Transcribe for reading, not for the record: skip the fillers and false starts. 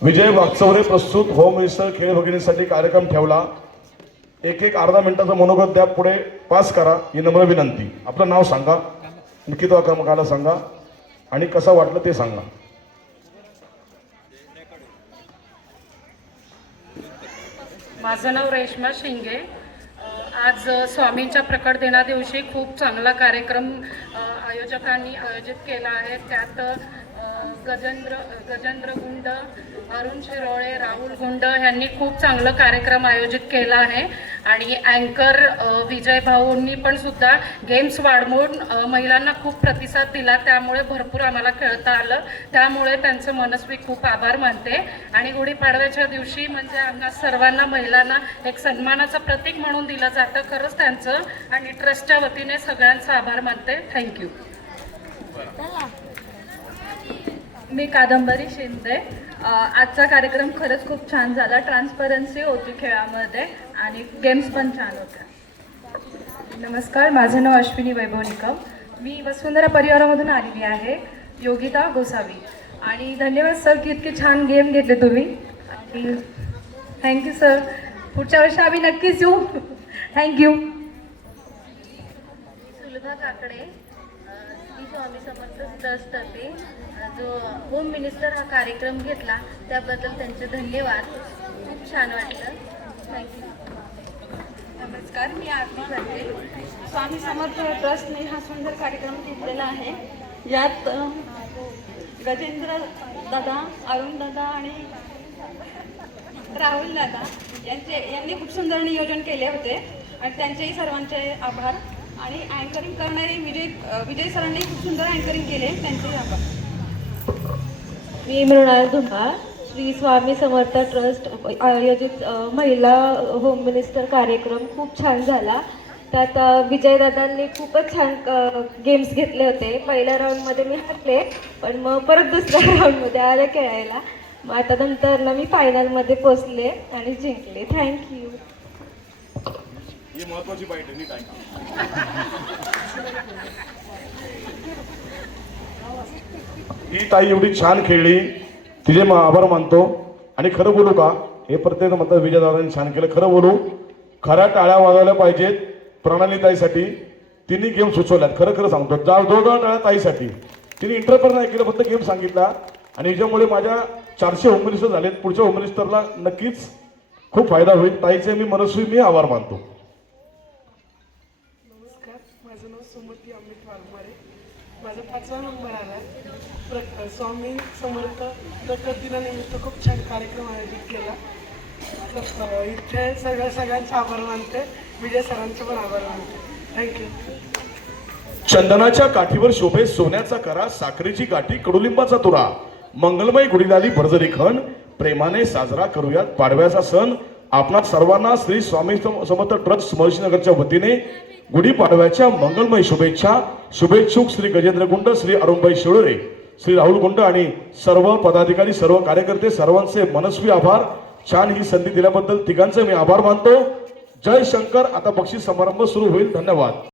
विजय वागचौरे प्रस्तुत home minister खेळ भगिनीसाठी कार्यक्रम ठेवला। एक अर्धा मिनिटाचा मनोगत द्या, पुढे पास करा ही नम्र विनंती। आपलं नाव सांगा, किती क्रमांकाला सांगा आणि कसं वाटलं ते सांगा। माझं नाव रेश्मा शिंगे। आज स्वामींच्या प्रकट दिना दिवशी खूप चांगला कार्यक्रम आयोजकांनी आयोजित केला आहे। त्यात गजेंद्र गुंड, अरुण शिरोळे, राहुल गुंड यांनी खूप चांगला कार्यक्रम आयोजित केला आहे आणि अँकर विजय भाऊंनी पण सुद्धा गेम्स वाढवून महिलांना खूप प्रतिसाद दिला, त्यामुळे भरपूर आम्हाला खेळता आलं। त्यामुळे त्यांचं मनस्वी खूप आभार मानते आणि गुढीपाडव्याच्या दिवशी म्हणजे आम्हा सर्वांना महिलांना एक सन्मानाचं प्रतीक म्हणून दिलं जातं। खरंच त्यांचं आणि ट्रस्टच्या वतीने सगळ्यांचा आभार मानते। थँक्यू। मी कादंबरी शिंदे। आजचा कार्यक्रम खरंच खूप छान झाला। ट्रान्सपरन्सी होती खेळामध्ये आणि गेम्स पण छान होत्या। नमस्कार, माझं नाव अश्विनी वैभव निकम। मी वसुंधरा परिवारामधून आलेली आहे, योगिता गोसावी। आणि धन्यवाद सर की इतके छान गेम घेतले तुम्ही आणि थँक्यू सर। पुढच्या वर्षी आम्ही नक्कीच येऊ। थँक्यू। सुलभा काकडे, श्री स्वामी समर्थ ट्रस्टतर्फे जो होम मिनिस्टर हा कार्यक्रम घेतला त्याबद्दल त्यांचे धन्यवाद। खूप छान वाटलं। थँक्यू। नमस्कार, मी आरती करते। स्वामी समर्थ ट्रस्टने हा सुंदर कार्यक्रम घेतलेला आहे। यात गजेंद्र दादा, अरुण दादा आणि राहुल दादा यांनी खूप सुंदर नियोजन केले होते आणि त्यांचेही सर्वांचे आभार। आणि अँकरिंग करणारे विजय सरांनी खूप सुंदर अँकरिंग केले, त्यांचेही आभार। मी मृणाल धुमाळ, श्री स्वामी समर्थ ट्रस्ट आयोजित महिला होम मिनिस्टर कार्यक्रम खूप छान झाला। त्यात विजयदादांनी खूपच छान गेम्स घेतले होते। पहिल्या राऊंडमध्ये मी हरले, पण मग परत दुसऱ्या राऊंडमध्ये आले खेळायला। मग आता नंतर मी फायनलमध्ये पोचले आणि जिंकले। थँक्यू। ही महत्वाची बाईट आहे, नीट ऐका। ही ताई एवढी छान खेळली, तिचे आभार मानतो। आणि खरं बोलू का, हे प्रत्येक म्हणतात विजयदादांनी छान केलं। खरं बोलू, खऱ्या टाळ्या वाजवल्या पाहिजेत प्रणाली ताईसाठी। तिने गेम सुचवल्यात, खरं सांगतो। जवळजवळ टाळ्या ताईसाठी। तिने इंटरप्रेट नाही केलं, फक्त गेम सांगितला आणि याच्यामुळे माझ्या 400 होम मिनिस्टर झालेत। पुढच्या होम मिनिस्टरला नक्कीच खूप फायदा होईल। ताईचे मी मनस्वी आभार मानतो। नमस्कार, माझं नाव सुमती अमित वाघमारे। माझा 5वा नंबर आला। स्वामी समर्थ प्रकट दिनानिमित्त खूप छान कार्यक्रम आयोजित केला। इथे सगळ्यांचे आभार मानते। विजय सरांचे पण आभार मानते। थँक्यू। चंदनाच्या काठीवर शोभे सोन्याचा करा, साखरेची गाठी कडुलिंबाचा तुरा, मंगलमय गुढीलाली भरजरी खण, प्रेमाने साजरा करूयात पाडव्याचा सण। आपणा सर्वांना श्री स्वामी समर्थ ट्रस्ट महर्षीनगरच्या वतीने गुढीपाडव्याच्या मंगलमय शुभेच्छा। शुभेच्छुक श्री गजेंद्र गुंड, श्री अरुणभाई शिरोळे, श्री राहुल गुंड आणि सर्व पदाधिकारी, सर्व कार्यकर्ते, सर्वांचे मनस्वी आभार। छान ही संधी दिल्याबद्दल तिघांचे मी आभार मानतो। जय शंकर। आता बक्षीस समारंभ सुरू होईल। धन्यवाद।